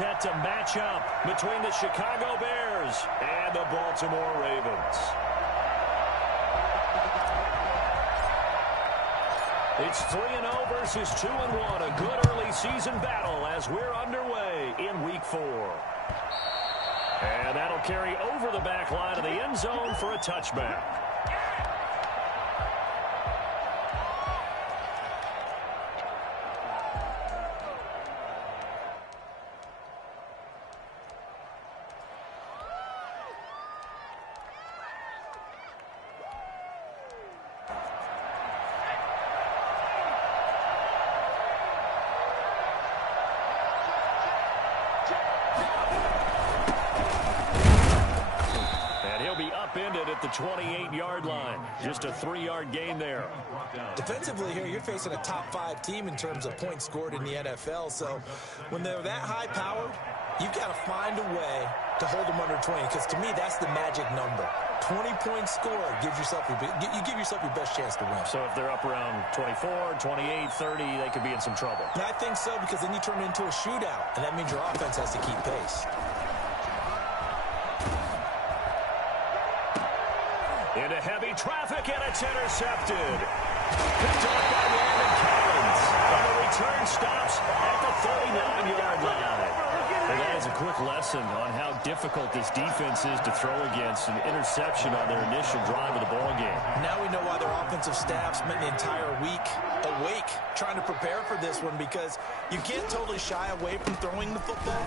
set to match up between the Chicago Bears and the Baltimore Ravens. It's 3-0 versus 2-1. A good early season battle as we're underway in Week 4. And that'll carry over the back line of the end zone for a touchback. At the 28-yard line. Just a 3-yard gain there. Defensively here, you're facing a top-5 team in terms of points scored in the NFL. So when they're that high-powered, you've got to find a way to hold them under 20. Because to me, that's the magic number. 20 points scored gives yourself you give yourself your best chance to win. So if they're up around 24, 28, 30, they could be in some trouble. And I think so, because then you turn it into a shootout, and that means your offense has to keep pace. Into heavy traffic, and it's intercepted. Picked off by Landon Collins. And the return stops at the 39-yard line. And that is a quick lesson on how difficult this defense is to throw against. An interception on their initial drive of the ballgame. Now we know why their offensive staff spent the entire week awake trying to prepare for this one, because you can't totally shy away from throwing the football,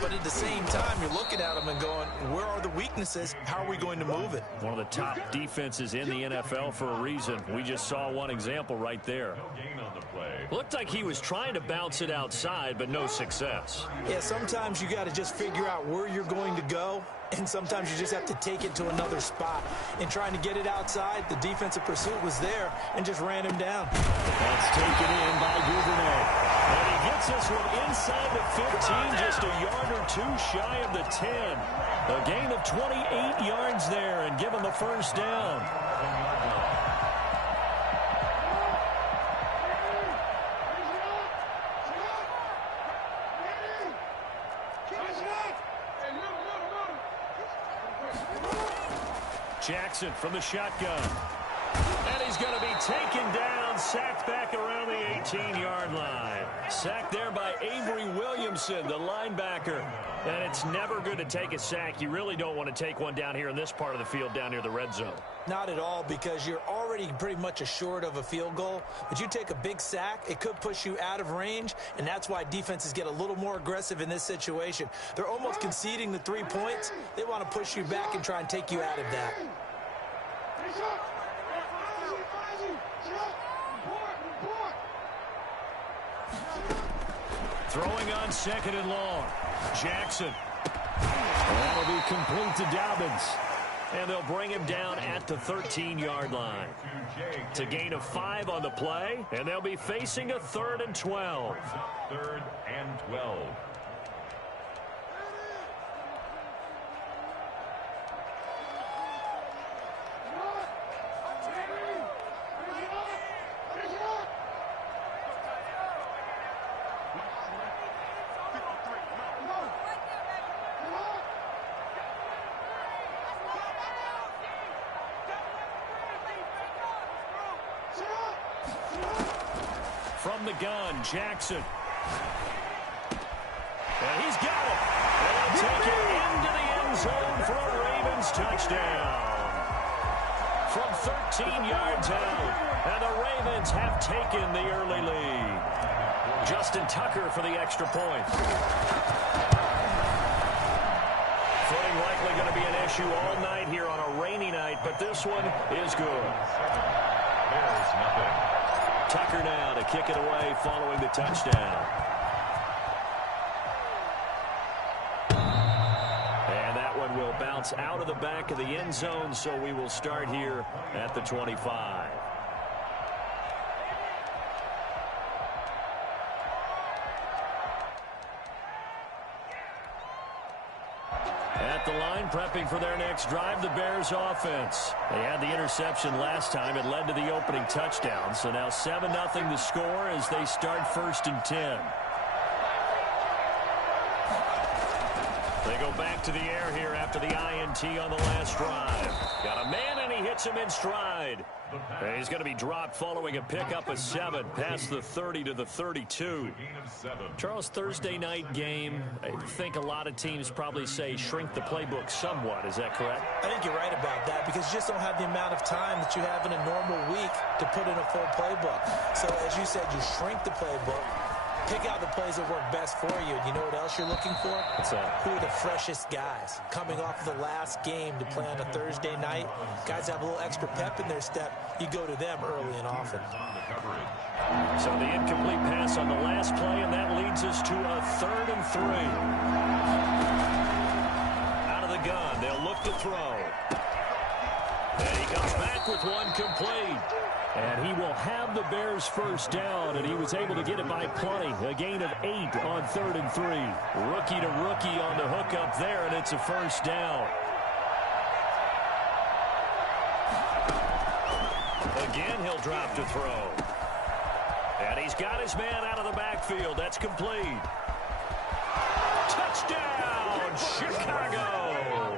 but at the same time you're looking at them and going, where are the weaknesses? How are we going to move it? One of the top defenses in the NFL for a reason. We just saw one example right there. Looked like he was trying to bounce it outside, but no success. Yeah, sometimes you got to just figure out where you're going to go, and sometimes you just have to take it to another spot. And trying to get it outside, the defensive pursuit was there and just ran him down. That's taken in by Duvernay. And he gets this one inside the 15, just a yard or two shy of the 10. A gain of 28 yards there and give him the first down. Jackson from the shotgun. And he's going to be taken down, sacked back around the 18-yard line. Sacked there by Avery Williamson, the linebacker. And it's never good to take a sack. You really don't want to take one down here in this part of the field, down near the red zone. Not at all, because you're already pretty much assured of a field goal. But you take a big sack, it could push you out of range, and that's why defenses get a little more aggressive in this situation. They're almost conceding the 3 points. They want to push you back and try and take you out of that. Throwing on second and long. Jackson. That'll be complete to Dobbins. And they'll bring him down at the 13-yard line. It's a gain of 5 on the play, and they'll be facing a 3rd and 12. 3rd and 12. From the gun, Jackson. And he's got it. And he'll take it into the end zone for a Ravens touchdown. From 13 yards out. And the Ravens have taken the early lead. Justin Tucker for the extra point. Footing likely going to be an issue all night here on a rainy night, but this one is good. There's nothing. Tucker now to kick it away following the touchdown. And that one will bounce out of the back of the end zone, so we will start here at the 25. At the line, prepping for their next drive, the Bears offense. They had the interception last time. It led to the opening touchdown. So now 7-0 the score as they start 1st and 10. They go back to the air here after the INT on the last drive. Got a man, and he hits him in stride. And he's going to be dropped following a pickup of 7 past the 30 to the 32. Charles, Thursday night game, I think a lot of teams probably say shrink the playbook somewhat. Is that correct? I think you're right about that because you just don't have the amount of time that you have in a normal week to put in a full playbook. So, as you said, you shrink the playbook. Pick out the plays that work best for you. And you know what else you're looking for? What's that? Who are the freshest guys coming off the last game to play on a Thursday night? Guys have a little extra pep in their step. You go to them early and often. So the incomplete pass on the last play, and that leads us to a 3rd and 3. Out of the gun, they'll look to throw. And he comes back with one complete. And he will have the Bears first down, and he was able to get it by plenty. A gain of 8 on 3rd and 3. Rookie to rookie on the hookup there, and it's a first down. Again, he'll drop to throw. And he's got his man out of the backfield. That's complete. Touchdown, Chicago!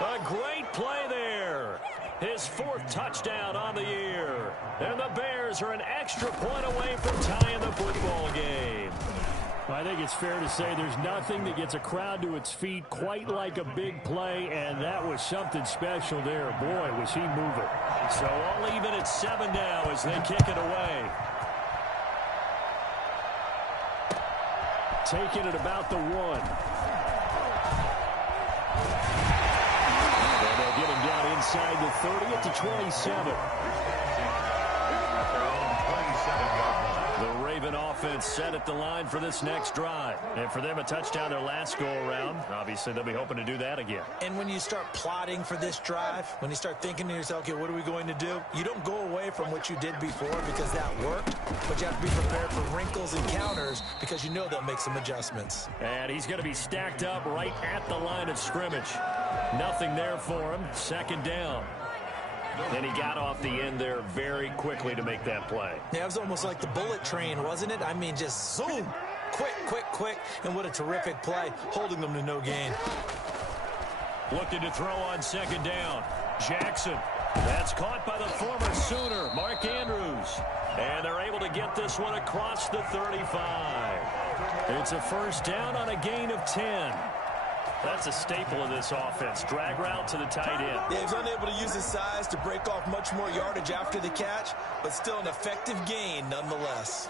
A great play there. His 4th touchdown on the year. And the Bears are an extra point away from tying the football game. I think it's fair to say there's nothing that gets a crowd to its feet quite like a big play, and that was something special there. Boy, was he moving. So all even at 7 now as they kick it away. Taking it about the 1. Get him down inside the 30 at the 27. The Raven offense set at the line for this next drive. And for them, a touchdown their last go-around. Obviously, they'll be hoping to do that again. And when you start plotting for this drive, when you start thinking to yourself, okay, what are we going to do? You don't go away from what you did before because that worked, but you have to be prepared for wrinkles and counters because you know they'll make some adjustments. And he's going to be stacked up right at the line of scrimmage. Nothing there for him. 2nd down. And he got off the end there very quickly to make that play. Yeah, it was almost like the bullet train, wasn't it? I mean, just zoom. Quick, quick, quick. And what a terrific play, holding them to no gain. Looking to throw on 2nd down. Jackson. That's caught by the former Sooner, Mark Andrews. And they're able to get this one across the 35. It's a first down on a gain of 10. That's a staple of this offense. Drag route to the tight end. Yeah, he's unable to use his size to break off much more yardage after the catch, but still an effective gain nonetheless.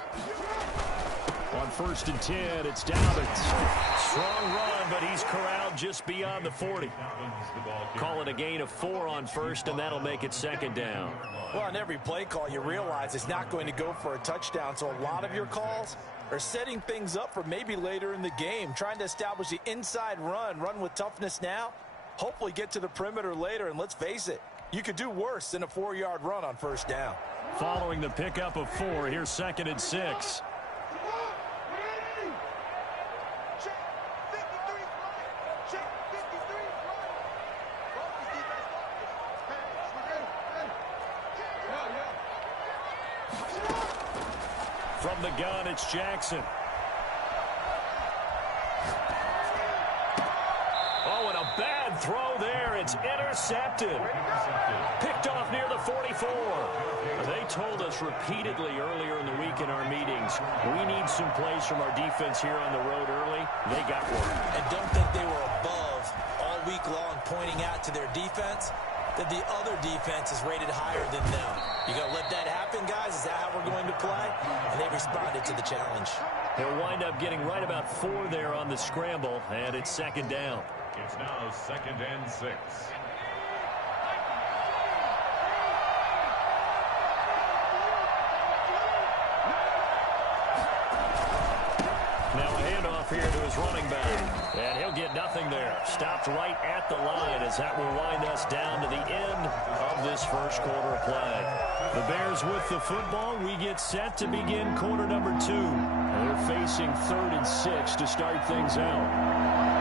On 1st and 10, it's Dobbins. Strong run, but he's corralled just beyond the 40. Call it a gain of 4 on 1st, and that'll make it 2nd down. Well, on every play call, you realize it's not going to go for a touchdown, so a lot of your calls are setting things up for maybe later in the game, trying to establish the inside run with toughness now, hopefully get to the perimeter later, and let's face it, you could do worse than a 4-yard run on 1st down. Following the pickup of 4, here's 2nd and 6. From the gun, it's Jackson. Oh, and a bad throw there. It's intercepted. Picked off near the 44. They told us repeatedly earlier in the week in our meetings, we need some plays from our defense here on the road early. They got one. And don't think they were above all week long pointing out to their defense that the other defense is rated higher than them. You going to let that happen, guys? Is that how we're going to play? And they responded to the challenge. They'll wind up getting right about 4 there on the scramble, and it's 2nd down. It's now 2nd and 6. Now a handoff here to his running back. And he'll get nothing there. Stopped right at the line as that will wind us down to the end of this first quarter of play. The Bears with the football. We get set to begin quarter number 2. They're facing 3rd and 6 to start things out.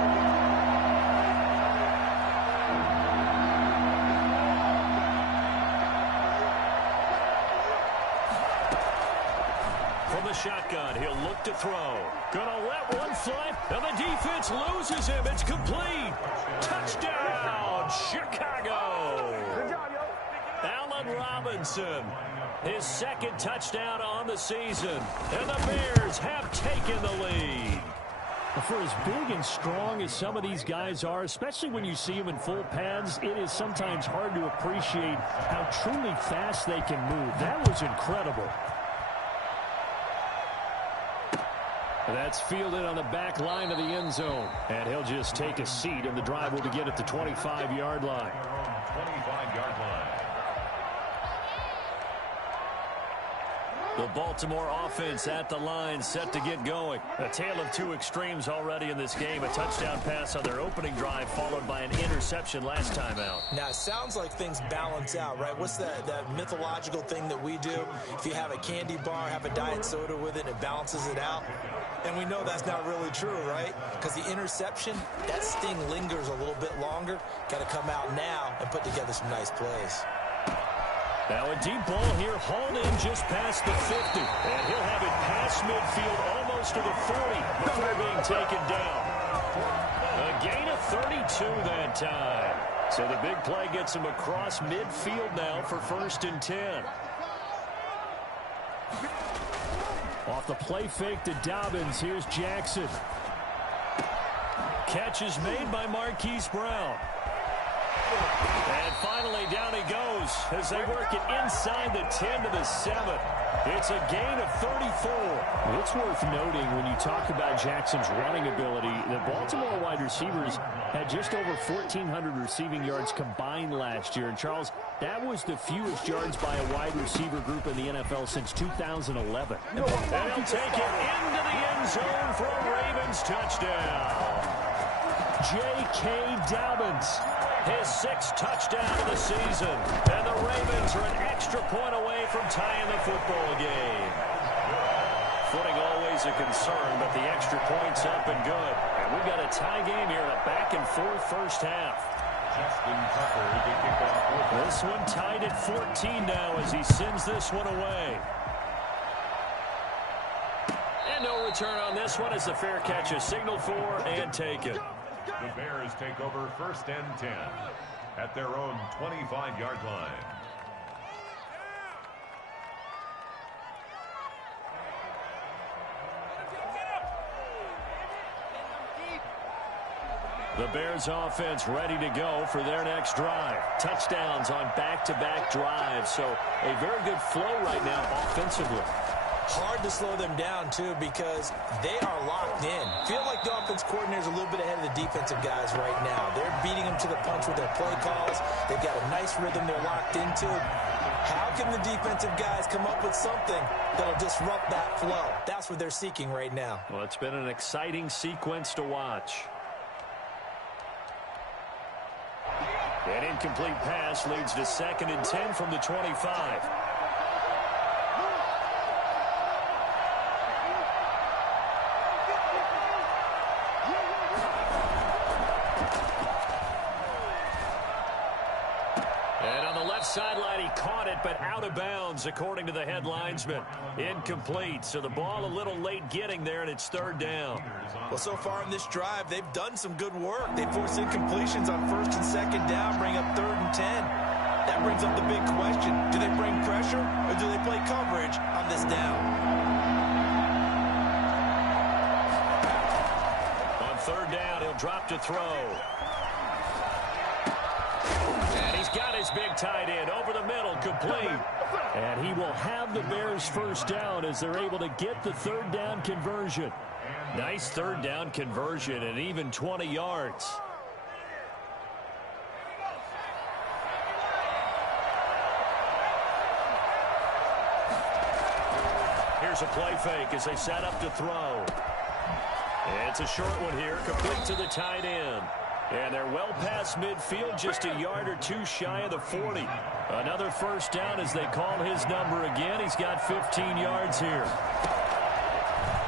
shotgun. He'll look to throw. Gonna let one fly, and the defense loses him. It's complete. Touchdown, Chicago. Good job, yo. Allen Robinson, his second touchdown on the season. And the Bears have taken the lead. For as big and strong as some of these guys are, especially when you see them in full pads, it is sometimes hard to appreciate how truly fast they can move. That was incredible. That's fielded on the back line of the end zone. And he'll just take a seat, and the drive will begin at the 25-yard line. 25-yard line. The Baltimore offense at the line, set to get going. A tale of two extremes already in this game. A touchdown pass on their opening drive, followed by an interception last time out. Now, it sounds like things balance out, right? What's that mythological thing that we do? If you have a candy bar, have a diet soda with it, it balances it out. And we know that's not really true, right? Because the interception, that sting lingers a little bit longer. Got to come out now and put together some nice plays. Now a deep ball here, hauled in just past the 50. And he'll have it past midfield, almost to the 40, before being taken down. A gain of 32 that time. So the big play gets him across midfield now for 1st and 10. Off the play fake to Dobbins, here's Jackson. Catch is made by Marquise Brown. And finally, down he goes as they work it inside the 10 to the 7. It's a gain of 34. It's worth noting when you talk about Jackson's running ability, the Baltimore wide receivers had just over 1,400 receiving yards combined last year. And, Charles, that was the fewest yards by a wide receiver group in the NFL since 2011. And he'll take it into the end zone for a Ravens touchdown. J.K. Dobbins, his 6th touchdown of the season. And the Ravens are an extra point away from tying the football game. Footing always a concern, but the extra point's up and good. And we've got a tie game here in a back-and-forth first half. Justin Tucker to kick off. This one tied at 14 now as he sends this one away. And no return on this one as the fair catch is signaled for and taken. The Bears take over 1st and 10 at their own 25-yard line. The Bears offense ready to go for their next drive. Touchdowns on back-to-back drives, so a very good flow right now offensively. Hard to slow them down, too, because they are locked in. Feel like the offense coordinator's a little bit ahead of the defensive guys right now. They're beating them to the punch with their play calls. They've got a nice rhythm they're locked into. How can the defensive guys come up with something that'll disrupt that flow? That's what they're seeking right now. Well, it's been an exciting sequence to watch. An incomplete pass leads to 2nd and 10 from the 25. Sideline, he caught it, but out of bounds, according to the head linesman. Incomplete, so the ball a little late getting there, and it's 3rd down. Well, so far in this drive, they've done some good work. They force incompletions on 1st and 2nd down, bring up 3rd and 10. That brings up the big question. Do they bring pressure, or do they play coverage on this down? On 3rd down, he'll drop to throw. Got his big tight end over the middle, complete. And he will have the Bears 1st down as they're able to get the 3rd down conversion. Nice 3rd down conversion and even 20 yards. Here's a play fake as they set up to throw. It's a short one here, complete to the tight end. And they're well past midfield, just a yard or two shy of the 40. Another 1st down as they call his number again. He's got 15 yards here.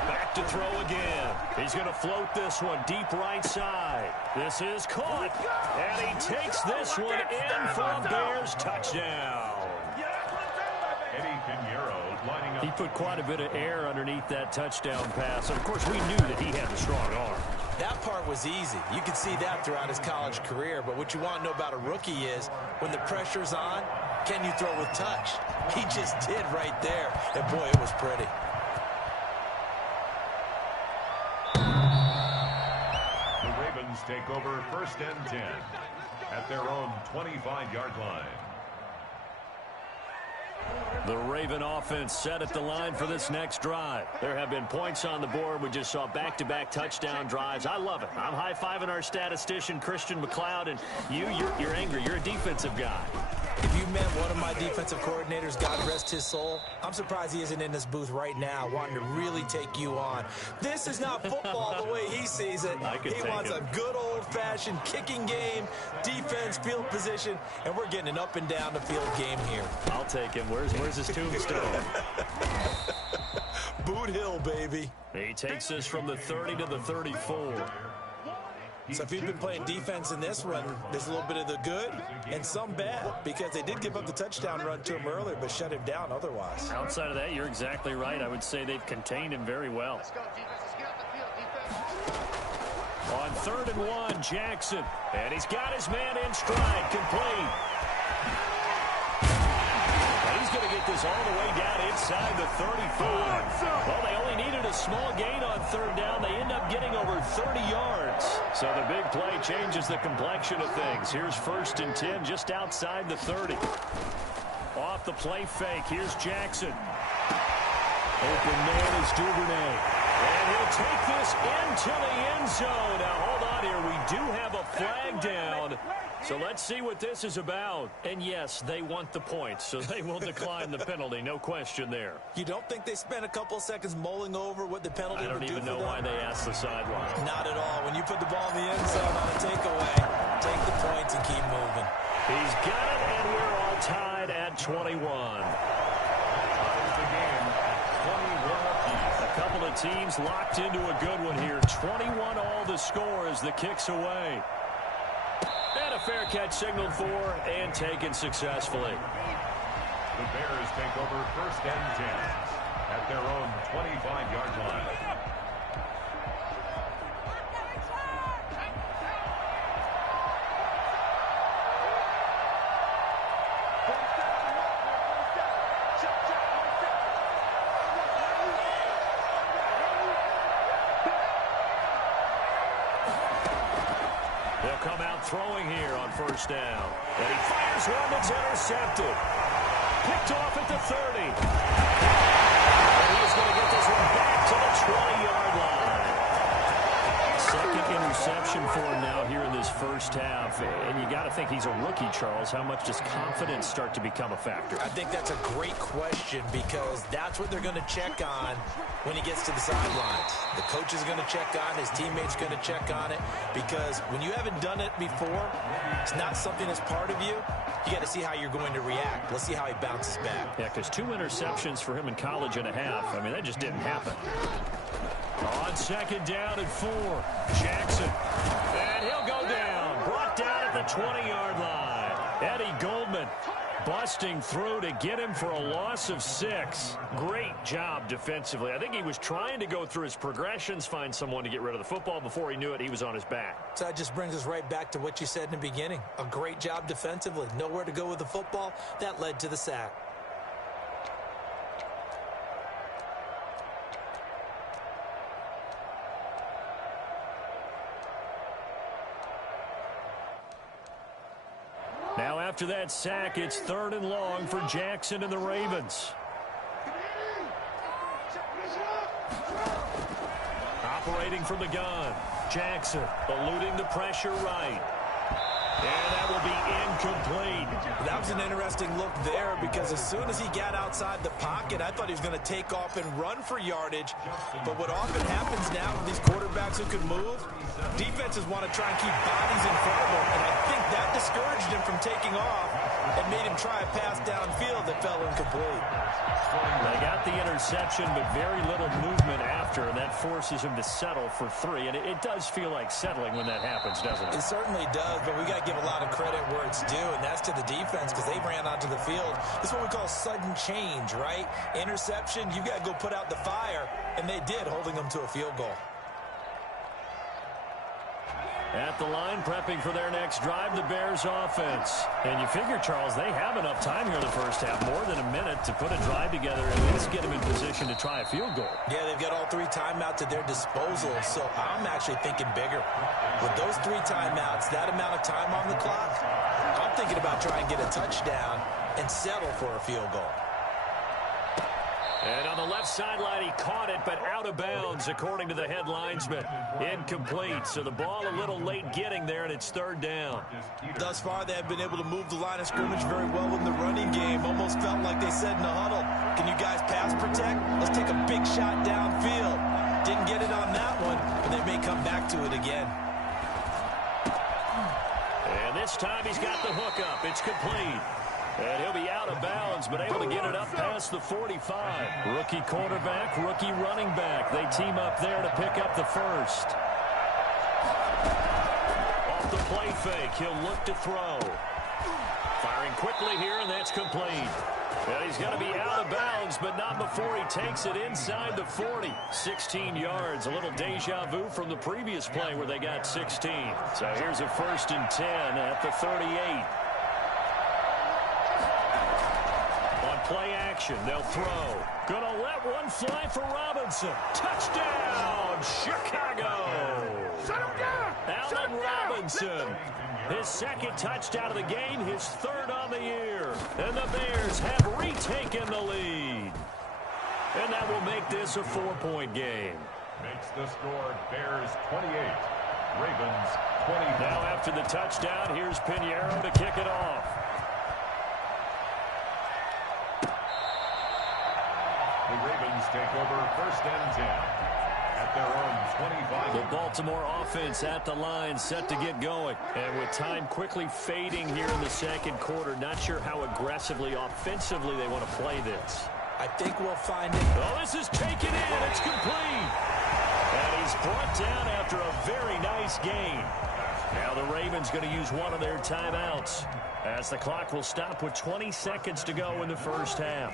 Back to throw again. He's going to float this one deep right side. This is caught. And he takes this one in for a Bears touchdown. Eddie Pinheiro lining up. He put quite a bit of air underneath that touchdown pass. And, of course, we knew that he had a strong arm. That part was easy. You could see that throughout his college career. But what you want to know about a rookie is when the pressure's on, can you throw with touch? He just did right there. And, boy, it was pretty. The Ravens take over 1st and 10 at their own 25-yard line. The Raven offense set at the line for this next drive. There have been points on the board. We just saw back-to-back touchdown drives. I love it. I'm high-fiving our statistician, Christian McLeod, and you're angry. You're a defensive guy. If you met one of my defensive coordinators, God rest his soul, I'm surprised he isn't in this booth right now wanting to really take you on. This is not football the way he sees it. He wants a good old-fashioned kicking game, defense, field position, and we're getting an up-and-down-the-field game here. I'll take him. Where's his tombstone? Boot Hill, baby. He takes us from the 30 to the 34. So if you've been playing defense in this run, there's a little bit of the good and some bad because they did give up the touchdown run to him earlier but shut him down otherwise. Outside of that, you're exactly right. I would say they've contained him very well. On 3rd and 1, Jackson. And he's got his man in stride, complete. And he's going to get this all the way down inside the 35. Well, they only needed a small gain on 3rd down. They end up getting over 30 yards. So the big play changes the complexion of things. Here's 1st and 10 just outside the 30. Off the play fake, here's Jackson. Open man is Duvernay. And he'll take this into the end zone. Now, hold on here. We do have a flag down. So let's see what this is about. And, yes, they want the points, so they will decline the penalty. No question there. You don't think they spent a couple seconds mulling over what the penalty would do for them? I don't even know why they asked the sideline. Not at all. When you put the ball in the end zone on a takeaway, take the points and keep moving. He's got it, and we're all tied at 21. A couple of teams locked into a good one here. 21 all the score as the kick's away. And a fair catch signaled for and taken successfully. The Bears take over 1st and 10 at their own 25-yard line. Throwing here on 1st down. And he fires one that's intercepted. Picked off at the 30. And he's going to get this one back to the 20-yard line. Second interception for him now here in this first half. And you got to think he's a rookie, Charles. How much does confidence start to become a factor? I think that's a great question because that's what they're going to check on when he gets to the sidelines. The coach is going to check on it. His teammates going to check on it because when you haven't done it before, it's not something that's part of you. You got to see how you're going to react. Let's see how he bounces back. Yeah, because 2 interceptions for him in college and a half. I mean, that just didn't happen. On 2nd down and 4, Jackson. And he'll go down. Brought down at the 20-yard line. Eddie Goldman busting through to get him for a loss of 6. Great job defensively. I think he was trying to go through his progressions, find someone to get rid of the football. Before he knew it, he was on his back. So that just brings us right back to what you said in the beginning. A great job defensively. Nowhere to go with the football. That led to the sack. Now after that sack, it's 3rd and long for Jackson and the Ravens. Operating from the gun, Jackson eluding the pressure right. And that will be incomplete. That was an interesting look there because as soon as he got outside the pocket, I thought he was going to take off and run for yardage. But what often happens now with these quarterbacks who can move, defenses want to try and keep bodies in front of them. And I think that discouraged him from taking off and made him try a pass downfield that fell incomplete. They got the interception, but very little movement after, and that forces him to settle for 3. And it does feel like settling when that happens, doesn't it? It certainly does, but we got to give a lot of credit where it's due, and that's to the defense because they ran onto the field. This is what we call sudden change, right? Interception, you got to go put out the fire, and they did, holding them to a field goal. At the line, prepping for their next drive, the Bears offense. And you figure, Charles, they have enough time here in the first half, more than a minute, to put a drive together and at least get them in position to try a field goal. Yeah, they've got all 3 timeouts at their disposal, so I'm actually thinking bigger. With those 3 timeouts, that amount of time on the clock, I'm thinking about trying to get a touchdown and settle for a field goal. And on the left sideline, he caught it, but out of bounds, according to the head linesman. Incomplete, so the ball a little late getting there, and it's 3rd down. Thus far, they have been able to move the line of scrimmage very well in the running game. Almost felt like they said in the huddle, can you guys pass protect? Let's take a big shot downfield. Didn't get it on that one, but they may come back to it again. And this time he's got the hook up. It's complete. And he'll be out of bounds, but able to get it up past the 45. Rookie quarterback, rookie running back. They team up there to pick up the first. Off the play fake, he'll look to throw. Firing quickly here, and that's complete. And he's going to be out of bounds, but not before he takes it inside the 40. 16 yards, a little deja vu from the previous play where they got 16. So here's a 1st and 10 at the 38. Play action. They'll throw. Gonna let one fly for Robinson. Touchdown, Chicago. Shut him down. Allen Robinson. His 2nd touchdown of the game, his 3rd on the year. And the Bears have retaken the lead. And that will make this a 4-point game. Makes the score Bears 28, Ravens 20. Now after the touchdown, here's Pinheiro to kick it off. The Ravens take over 1st and 10 at their own 25. The Baltimore offense at the line, set to get going. And with time quickly fading here in the 2nd quarter, not sure how aggressively, offensively they want to play this. I think we'll find it. Oh, this is taken in. It's complete. And he's brought down after a very nice gain. Now the Ravens going to use one of their timeouts as the clock will stop with 20 seconds to go in the first half.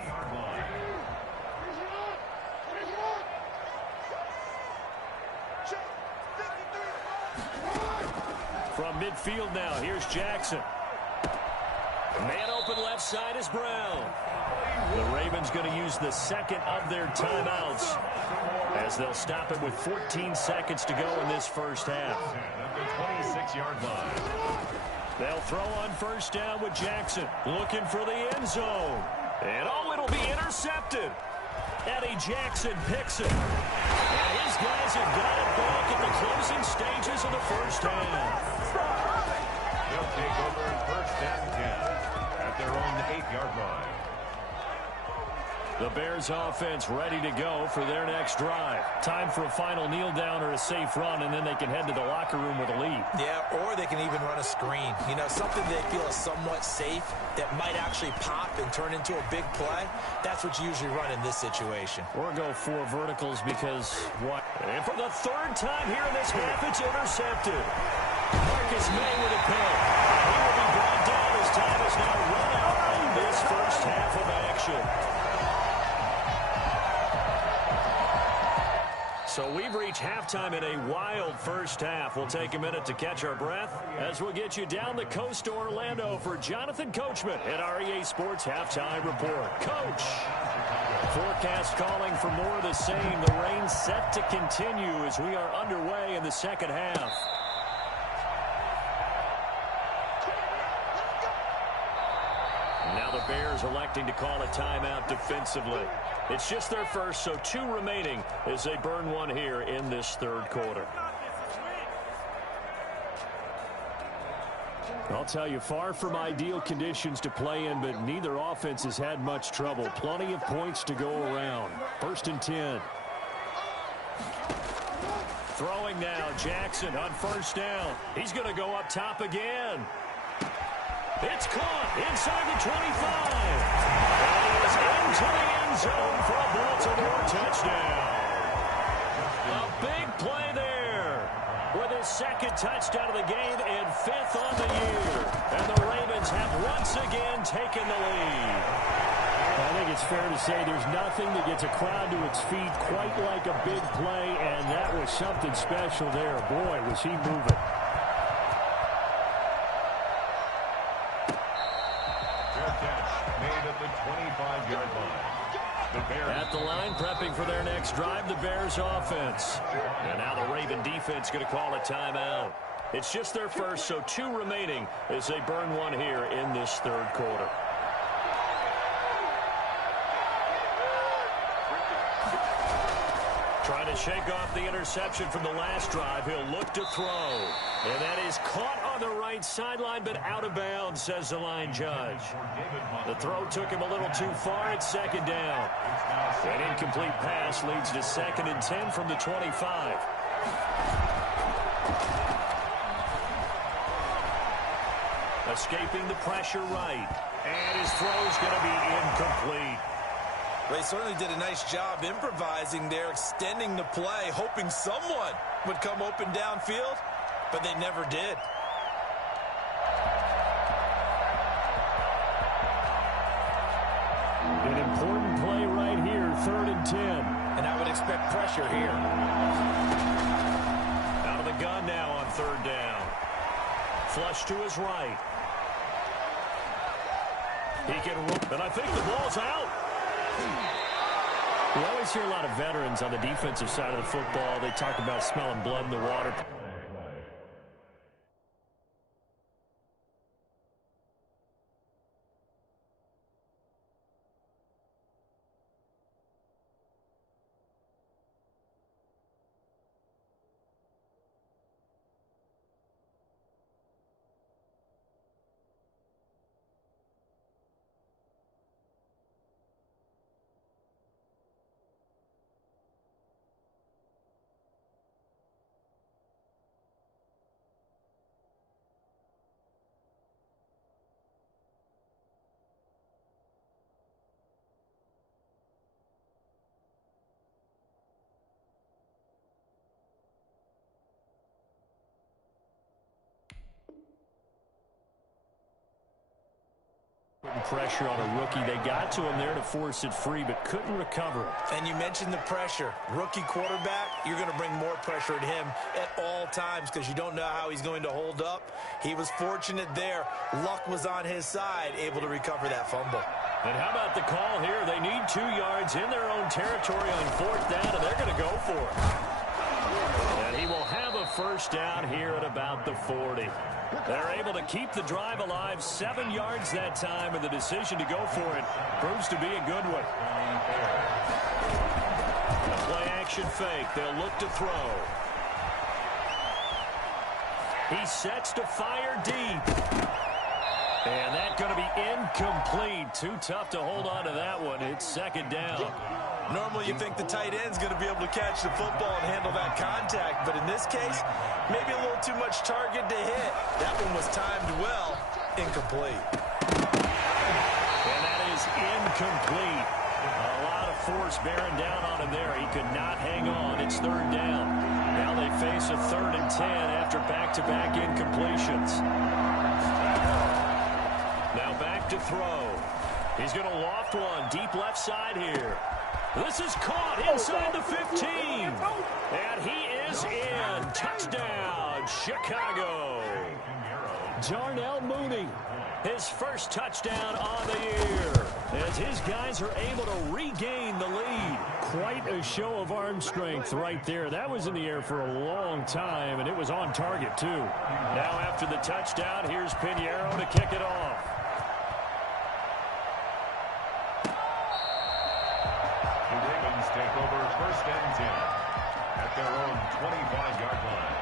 From midfield now, here's Jackson. Man open left side is Brown. The Ravens going to use the 2nd of their timeouts as they'll stop it with 14 seconds to go in this first half. At the 26-yard line. They'll throw on 1st down with Jackson. Looking for the end zone. And oh, it'll be intercepted. Eddie Jackson picks it. And his guys have got it back at the closing stages of the first half. They'll take over 1st and 10 at their own 8-yard line. The Bears offense ready to go for their next drive. Time for a final kneel down or a safe run, and then they can head to the locker room with a lead. Yeah, or they can even run a screen. You know, something they feel is somewhat safe that might actually pop and turn into a big play. That's what you usually run in this situation. Or go 4 verticals because what? And for the 3rd time here in this half, it's intercepted. Marcus May with a pick. He will be brought down as time is now run out in this first half of action. So we've reached halftime in a wild first half. We'll take a minute to catch our breath as we'll get you down the coast to Orlando for Jonathan Coachman at REA Sports Halftime Report. Coach! Forecast calling for more of the same. The rain set to continue as we are underway in the second half. Now the Bears electing to call a timeout defensively. It's just their first, so 2 remaining as they burn one here in this 3rd quarter. I'll tell you, far from ideal conditions to play in, but neither offense has had much trouble. Plenty of points to go around. 1st and 10. Throwing now, Jackson on 1st down. He's going to go up top again. It's caught inside the 25. And he is into the end zone for a Baltimore touchdown. A big play there with his second touchdown of the game and 5th on the year. And the Ravens have once again taken the lead. I think it's fair to say there's nothing that gets a crowd to its feet quite like a big play, and that was something special there. Boy, was he moving. Fair catch made at the 25-yard line. At the line, prepping for their next drive, the Bears offense. And now the Raven defense going to call a timeout. It's just their first, so 2 remaining as they burn one here in this third quarter. Trying to shake off the interception from the last drive. He'll look to throw. And that is caught on the right sideline, but out of bounds, says the line judge. The throw took him a little too far. It's second down. An incomplete pass leads to 2nd and 10 from the 25. Escaping the pressure right. And his throw's going to be incomplete. They certainly did a nice job improvising there, extending the play, hoping someone would come open downfield, but they never did. An important play right here, 3rd and 10. And I would expect pressure here. Out of the gun now on 3rd down. Flush to his right. He can run, and I think the ball's out. We always hear a lot of veterans on the defensive side of the football. They talk about smelling blood in the water. Putting pressure on a rookie. They got to him there to force it free, but couldn't recover. And you mentioned the pressure. Rookie quarterback, you're going to bring more pressure at him at all times because you don't know how he's going to hold up. He was fortunate there. Luck was on his side, able to recover that fumble. And how about the call here? They need 2 yards in their own territory on 4th down, and they're going to go for it. And he will have a first down here at about the 40. They're able to keep the drive alive, 7 yards that time, and the decision to go for it proves to be a good one. A play-action fake. They'll look to throw. He sets to fire deep. And that's going to be incomplete. Too tough to hold on to that one. It's 2nd down. Normally you think the tight end's going to be able to catch the football and handle that contact, but in this case, maybe a little too much target to hit. That one was timed well. Incomplete. And that is incomplete. A lot of force bearing down on him there. He could not hang on. It's 3rd down. Now they face a 3rd and 10 after back-to-back incompletions. Now back to throw. He's going to loft one deep left side here. This is caught inside the 15. And he is in. Touchdown, Chicago. Darnell Mooney. His first touchdown on the year. As his guys are able to regain the lead. Quite a show of arm strength right there. That was in the air for a long time, and it was on target, too. Now after the touchdown, here's Pinheiro to kick it off. Take over 1st and 10 at their own 25-yard line.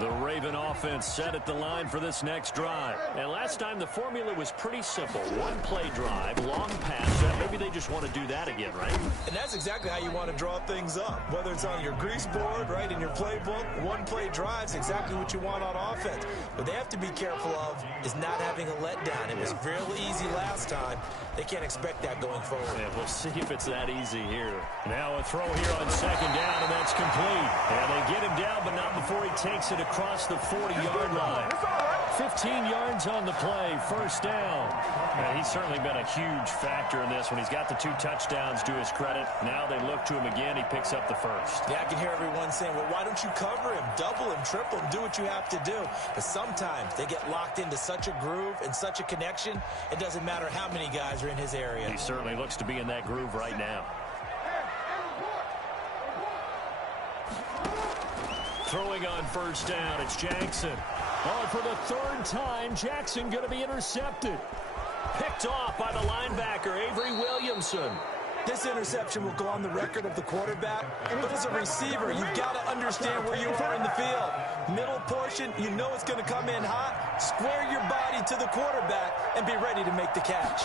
The Raven offense set at the line for this next drive. And last time the formula was pretty simple. One-play drive, long pass. Maybe they just want to do that again, right? And that's exactly how you want to draw things up. Whether it's on your grease board, right, in your playbook, one-play drive's exactly what you want on offense. What they have to be careful of is not having a letdown. It was really easy last time. They can't expect that going forward. Yeah, we'll see if it's that easy here. Now a throw here on second down, and that's complete. And they get him down, but not before he takes it across the 40-yard line. 15 yards on the play, first down. And he's certainly been a huge factor in this when he's got the 2 touchdowns to his credit. Now they look to him again. He picks up the first. Yeah, I can hear everyone saying, well, why don't you cover him, double him, triple him, do what you have to do. But sometimes they get locked into such a groove and such a connection, it doesn't matter how many guys are in his area. He certainly looks to be in that groove right now. Throwing on first down, it's Jackson. Oh, for the 3rd time, Jackson going to be intercepted. Picked off by the linebacker, Avery Williamson. This interception will go on the record of the quarterback, but as a receiver, you've got to understand where you are in the field. Middle portion, you know it's going to come in hot. Square your body to the quarterback and be ready to make the catch.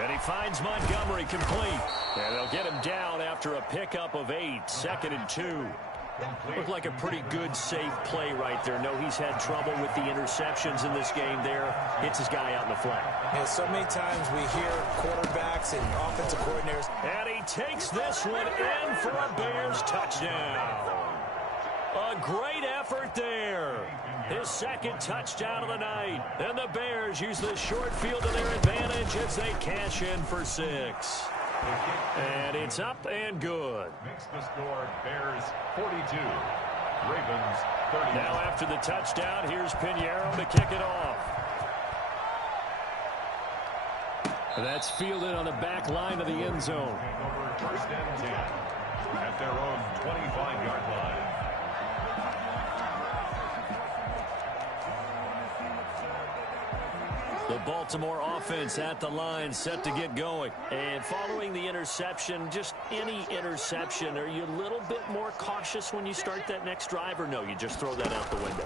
And he finds Montgomery complete. And they'll get him down after a pickup of 8, 2nd and 2. Looked like a pretty good, safe play right there. No, he's had trouble with the interceptions in this game there. Hits his guy out in the flat. Yeah, so many times we hear quarterbacks and offensive coordinators. And he takes this one in for a Bears touchdown. A great effort there. His 2nd touchdown of the night. And the Bears use the short field to their advantage as they cash in for 6. And it's up and good. Makes the score Bears 42, Ravens 30. Now after the touchdown, here's Pinheiro to kick it off. And that's fielded on the back line of the end zone. Over first and 10 at their own 25-yard line. The Baltimore offense at the line, set to get going. And following the interception, just any interception, are you a little bit more cautious when you start that next drive, or no, you just throw that out the window?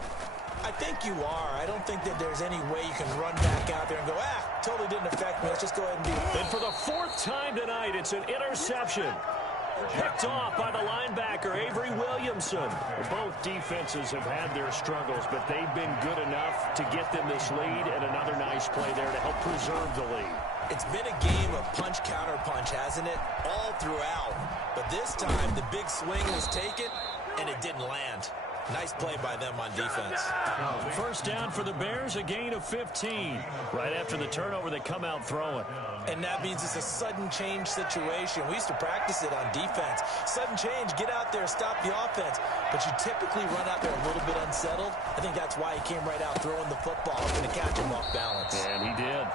I think you are. I don't think that there's any way you can run back out there and go, totally didn't affect me. Let's just go ahead and do it. And for the 4th time tonight, it's an interception. Picked off by the linebacker, Avery Williamson. Both defenses have had their struggles, but they've been good enough to get them this lead, and another nice play there to help preserve the lead. It's been a game of punch-counter-punch, hasn't it? All throughout. But this time, the big swing was taken, and it didn't land. Nice play by them on defense. First down for the Bears, a gain of 15. Right after the turnover, they come out throwing. And that means it's a sudden change situation. We used to practice it on defense. Sudden change, get out there, stop the offense. But you typically run out there a little bit unsettled. I think that's why he came right out throwing the football, going to catch him off balance. And he did.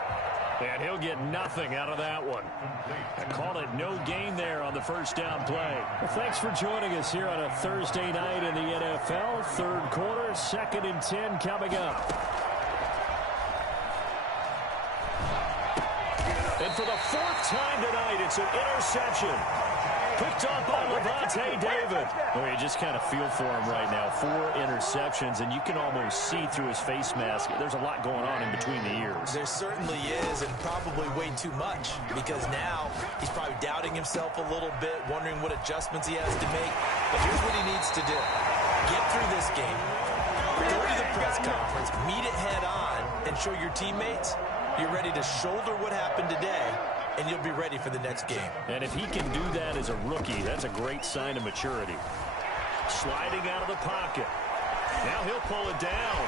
And he'll get nothing out of that one. I call it no gain there on the first down play. Well, thanks for joining us here on a Thursday night in the NFL. 3rd quarter, 2nd and 10 coming up. And for the 4th time tonight, it's an interception. Picked up by Lavonte David. Oh, you just kind of feel for him right now. 4 interceptions, and you can almost see through his face mask. There's a lot going on in between the ears. There certainly is, and probably way too much, because now he's probably doubting himself a little bit, wondering what adjustments he has to make. But here's what he needs to do. Get through this game. Go to the press conference, meet it head on, and show your teammates you're ready to shoulder what happened today, and you'll be ready for the next game. And if he can do that as a rookie, that's a great sign of maturity. Sliding out of the pocket. Now he'll pull it down.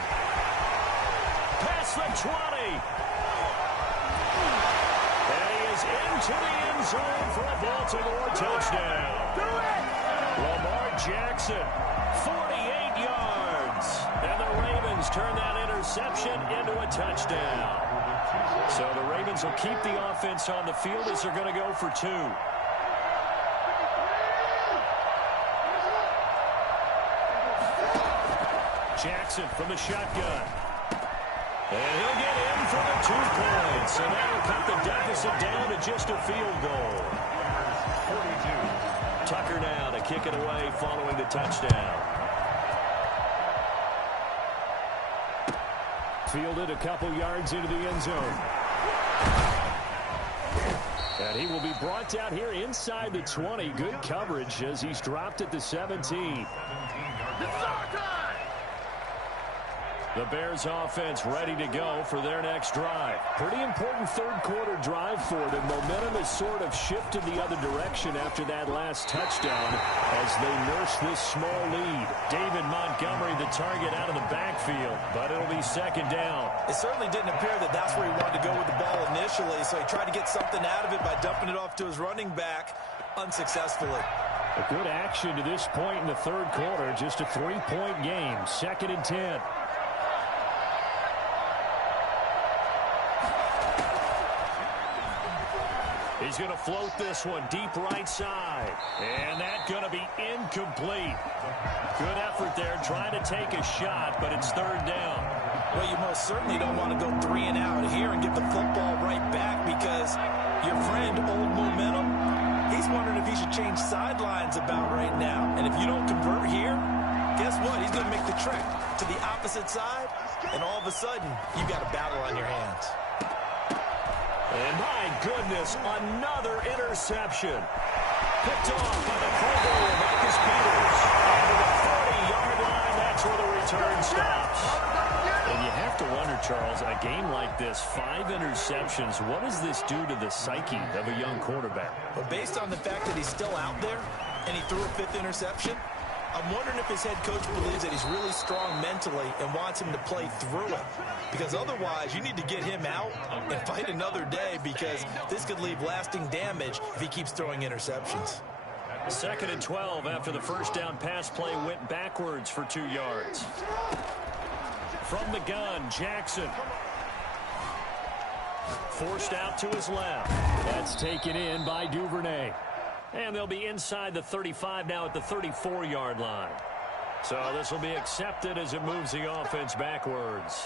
Past the 20. And he is into the end zone for a Baltimore touchdown. Lamar Jackson, 48 yards. And the Ravens turn that interception into a touchdown. So the Ravens will keep the offense on the field as they're going to go for 2. Jackson from the shotgun. And he'll get in for the 2 points. And that'll cut the deficit down to just a field goal. 42. Tucker now to kick it away following the touchdown. Fielded a couple yards into the end zone. And he will be brought down here inside the 20. Good coverage as he's dropped at the 17. The Bears offense ready to go for their next drive. Pretty important third quarter drive for them. Momentum has sort of shifted the other direction after that last touchdown as they nurse this small lead. David Montgomery, the target out of the backfield, but it'll be second down. It certainly didn't appear that that's where he wanted to go with the ball initially, so he tried to get something out of it by dumping it off to his running back unsuccessfully. A good action to this point in the third quarter. Just a 3-point game. 2nd and 10. He's going to float this one deep right side. And that's going to be incomplete. Good effort there trying to take a shot, but it's third down. Well, you most certainly don't want to go 3 and out here and get the football right back because your friend, Old Momentum, he's wondering if he should change sidelines about right now. And if you don't convert here, guess what? He's going to make the trek to the opposite side, and all of a sudden, you've got a battle on your hands. And my goodness, another interception. Picked off by the Kroger, Marcus Peters. And to the 40-yard line, that's where the return stops. And you have to wonder, Charles, a game like this, 5 interceptions, what does this do to the psyche of a young quarterback? Well, based on the fact that he's still out there and he threw a 5th interception, I'm wondering if his head coach believes that he's really strong mentally and wants him to play through it. Because otherwise, you need to get him out and fight another day because this could leave lasting damage if he keeps throwing interceptions. 2nd and 12 after the first down pass play went backwards for 2 yards. From the gun, Jackson. Forced out to his left. That's taken in by Duvernay. And they'll be inside the 35 now at the 34-yard line. So this will be accepted as it moves the offense backwards.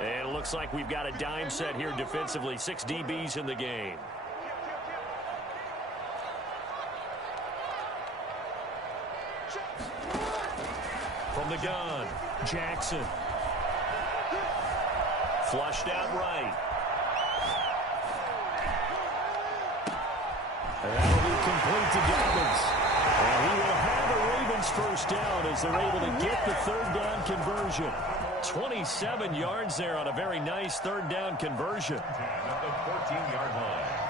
And it looks like we've got a dime set here defensively. 6 DBs in the game. From the gun, Jackson. Flushed out right. And that'll be complete to Dobbins. And he will have a Ravens first down as they're able to get the third down conversion. 27 yards there on a very nice third down conversion. At the 14-yard line.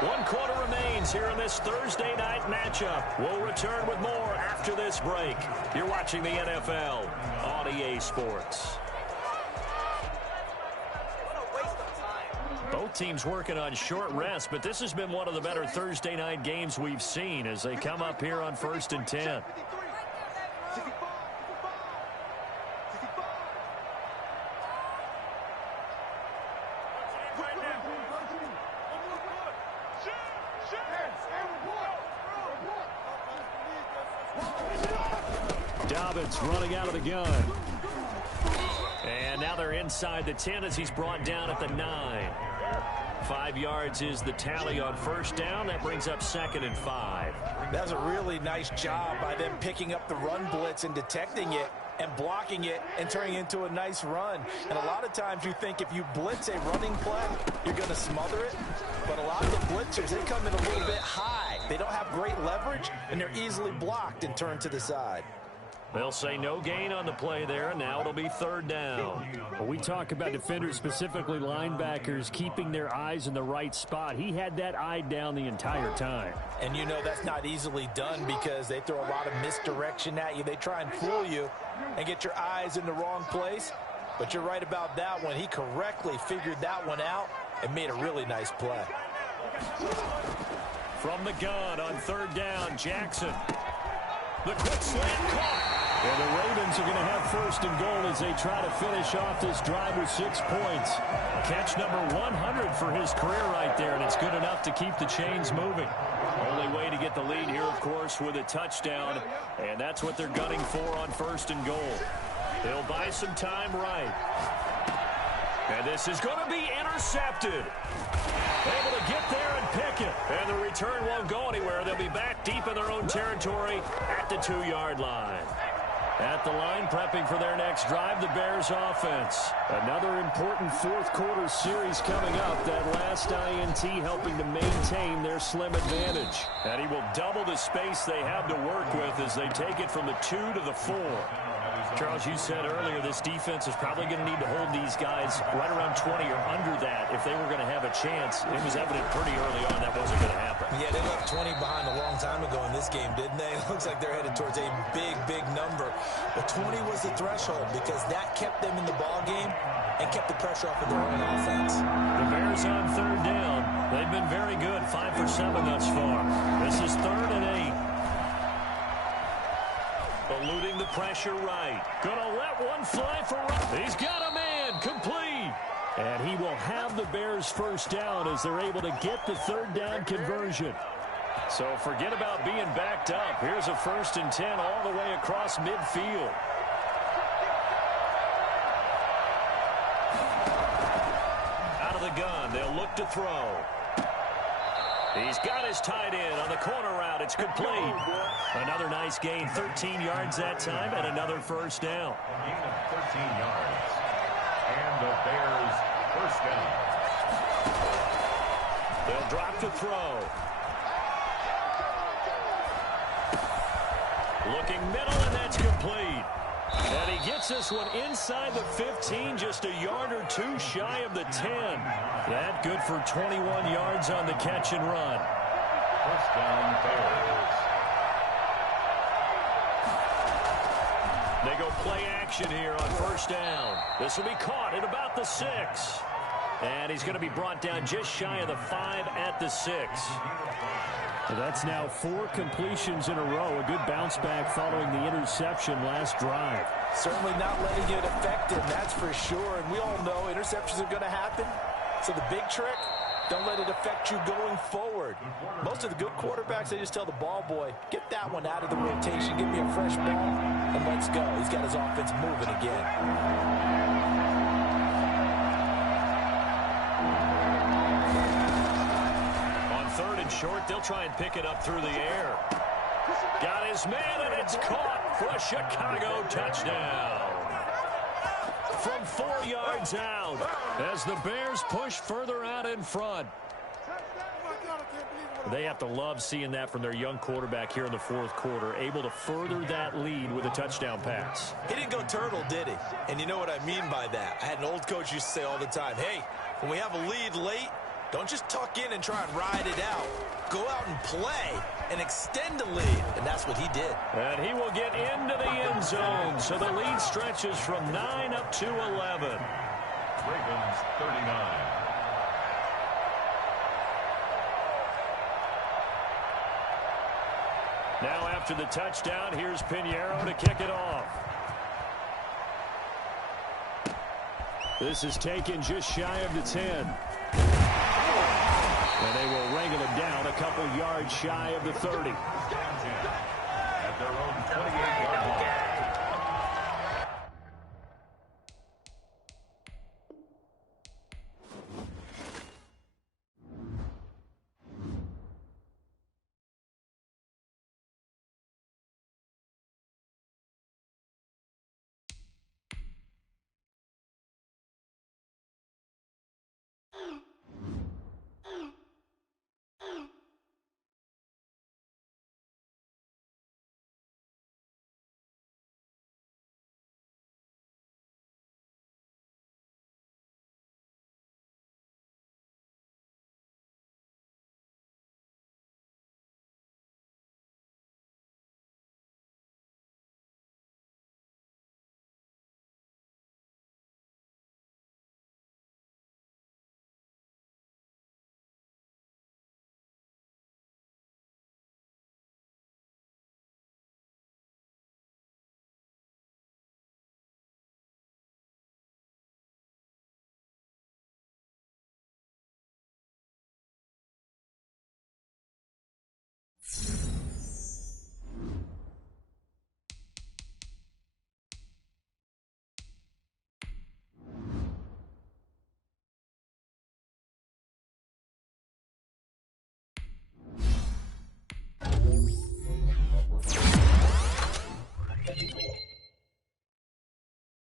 1 quarter remains here in this Thursday night matchup. We'll return with more after this break. You're watching the NFL on EA Sports. Both teams working on short rest, but this has been one of the better Thursday night games we've seen as they come up here on 1st and 10. Dobbins running out of the gun. And now they're inside the 10 as he's brought down at the 9. 5 yards is the tally on first down. That brings up 2nd and 5. That's a really nice job by them picking up the run blitz and detecting it and blocking it and turning it into a nice run. And a lot of times you think if you blitz a running play, you're going to smother it. But a lot of the blitzers, they come in a little bit high. They don't have great leverage, and they're easily blocked and turned to the side. They'll say no gain on the play there, and now it'll be third down. When we talk about defenders, specifically linebackers, keeping their eyes in the right spot, he had that eye down the entire time. And you know that's not easily done because they throw a lot of misdirection at you. They try and fool you and get your eyes in the wrong place. But you're right about that one. He correctly figured that one out and made a really nice play. From the gun on third down, Jackson. The quick slant caught. And the Ravens are going to have first and goal as they try to finish off this drive with 6 points. Catch number 100 for his career right there, and it's good enough to keep the chains moving. Only way to get the lead here, of course, with a touchdown, and that's what they're gunning for on first and goal. They'll buy some time right. And this is going to be intercepted. Able to get there and pick it. And the return won't go anywhere. They'll be back deep in their own territory at the 2-yard line. At the line, prepping for their next drive, the Bears offense. Another important fourth-quarter series coming up. That last INT helping to maintain their slim advantage. And he will double the space they have to work with as they take it from the 2 to the 4. Charles, you said earlier this defense is probably going to need to hold these guys right around 20 or under that if they were going to have a chance. It was evident pretty early on that wasn't going to happen. Yeah, they left 20 behind a long time ago in this game, didn't they? It looks like they're headed towards a big, big number. But 20 was the threshold because that kept them in the ball game and kept the pressure off of their own offense. The Bears on third down. They've been very good, 5 for 7 thus far. This is 3rd and 8. Eluding the pressure right. Gonna let one fly for right. He's got a man. Complete. And he will have the Bears first down as they're able to get the third down conversion. So forget about being backed up. Here's a 1st and 10 all the way across midfield. Out of the gun. They'll look to throw. He's got his tight end on the corner route. It's complete. Another nice gain, 13 yards that time, and another first down. Gain of 13 yards. And the Bears first down. They'll drop to throw. Looking middle, and that's complete. And he gets this one inside the 15, just a yard or 2 shy of the 10. That good for 21 yards on the catch and run. First down, Bears. They go play action here on first down. This will be caught at about the 6. And he's going to be brought down just shy of the 5 at the 6. So that's now 4 completions in a row. A good bounce back following the interception last drive. Certainly not letting it affect him, that's for sure. And we all know interceptions are going to happen. So the big trick, don't let it affect you going forward. Most of the good quarterbacks, they just tell the ball boy, get that one out of the rotation, give me a fresh ball, and let's go. He's got his offense moving again. Short, they'll try and pick it up through the air. Got his man, and it's caught for a Chicago touchdown. From 4 yards out, as the Bears push further out in front. They have to love seeing that from their young quarterback here in the fourth quarter, able to further that lead with a touchdown pass. He didn't go turtle, did he? And you know what I mean by that. I had an old coach used to say all the time, hey, when we have a lead late, don't just tuck in and try and ride it out. Go out and play and extend the lead. And that's what he did. And he will get into the end zone. So the lead stretches from 9 up to 11. Ravens 39. Now after the touchdown, here's Pinheiro to kick it off. This is taken just shy of the 10. And they will wrangle him down a couple yards shy of the 30. At their own 28-yard line.